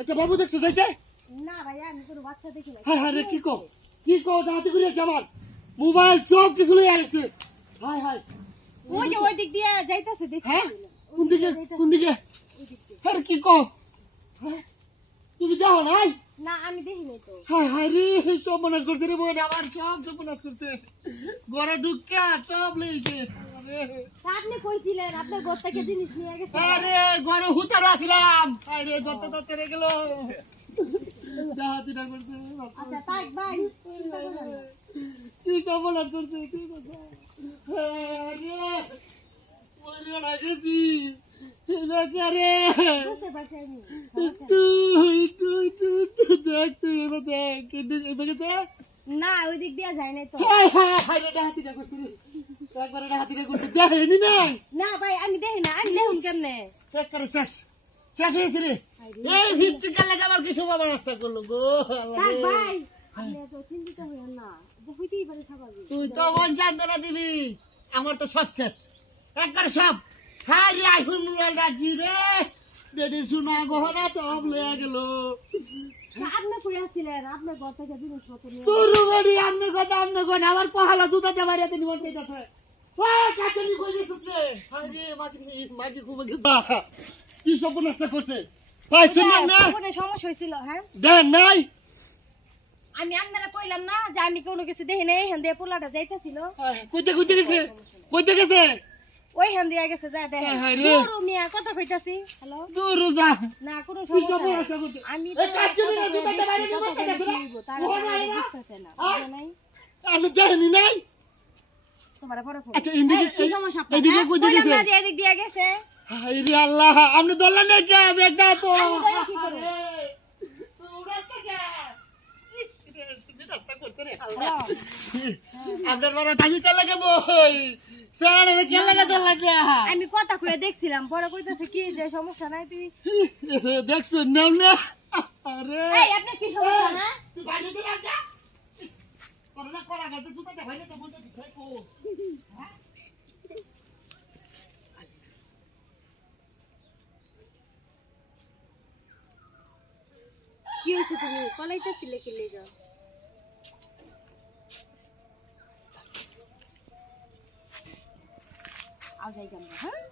একটা বাবু দেখছো যাইতে না ভাইয়া আমি কোনো বাচ্চা দেখি না। হ্যাঁ রে কি কো হাতে করে আমার মোবাইল সব কিছু লয়ে আসছে। হাই ওই যে ওই দিক দিয়ে যাইতাছে দেখি। হ্যাঁ কোন দিকে আরে কি কো হ্যাঁ তুমি দেখো নাই? না আমি দেখি নাই তো। হাই রে সব মনাস করছে রে বোন, আমার সব মনাস করছে, ঘরে ঢুকিয়া সব লইছে। আপনি কইছিলেন আপনার ঘর থেকে জিনিস নিয়ে গেছে। আরে ঘরে হুতার আসলাম, আরে ধরতে রে গেল ডাহাতিটা করছে। আচ্ছা তাই ভাই চিন্তা করবেন না। কি সব মনাস করছে তুই কথা আরে ওরে লাগেছি বেকারে বুঝতে পারছি আমি। একটু দেখ তুই এবার দেখ দেখেছে না ওই দিক দিয়ে যায় নাই তো। ডাহাতিটা করছে একবারে ডাহাতিটা করছে দেখেনি নাই? না ভাই আমি দেখি না, আমি দেখুন কেমনে। একবারে শেষ হয়েছে রে। এই ভিচ্ছি কালে আমার কিছু বাবা নষ্ট করলো গো। তাই ভাই আপনি এত চিন্তিত হইেন না, হইতেই পারে স্বাভাবিক। তুই তো মন চান্দনা দিবি, আমার তো সব শেষ একবারে সব। হ্যাঁ রে আইফোন মোবাইল রাখছি রে, বেডির সোনা গহনা সব লয়ে গেল। আপনি কই আসছিলেন আপনার ঘর থেকে জিনিসপত্র নিয়ে? তোর বাড়ি আমার কথা আমনে কোন আমার পহালা জুতা দে বাড়িতে নিমন কইতাছে। ওই কাটনি কই দিছিস রে? আরে মাগি ঘুমে গেছে কি সব নষ্ট করছে পাইছেন না? কোনো সমস্যা হইছিল? হ্যাঁ দেন নাই আমি আপনারা কইলাম না যে আমি কোনো কিছু দেখি নাই। হেন দিয়ে পোলাটা যাইতাছিল। কইতে গেছে ওই হেন দিয়ে গেছে যা দেখেন। হ্যাঁ রে। দূর মিয়া কথা কইতাছি। হ্যালো দূর যা না কোনো কি সব সমস্যা নষ্ট নাই। করছে আমি এই কাটনি না জুতা দে বাড়িতে নিমন তারা কইতাছে বুঝতেছে না, হ্যাঁ? বুঝে নাই? আমি দেখিনি নাই। তোমার বড় ফোন। আচ্ছা এদিকে কি সমস্যা আপনার? এদিকে কইতে কইলাম গেছে না যে এদিক দিয়ে গেছে। হাই রে আল্লাহ আপনি দল্লা না কে বেটা তো আমি ধরে কি করব? আপনার বড় থাকি কে লাগে বই সাড়ে কে লাগে তো লাগে আমি কথা কইয়া দেখছিলাম, বড় কইতাছে কি যে সমস্যা নাই তুই। দেখছেন নাম না আরে এই আপনার কি সমস্যা না? তুই বাইরে দিয়ে যা করলা করা গেছে তুই তো বাইরে তো বলতে দেখো কি হইছে তুমি কলাইতেছিলে কি লেগা? আও যাই আমরা, হ্যাঁ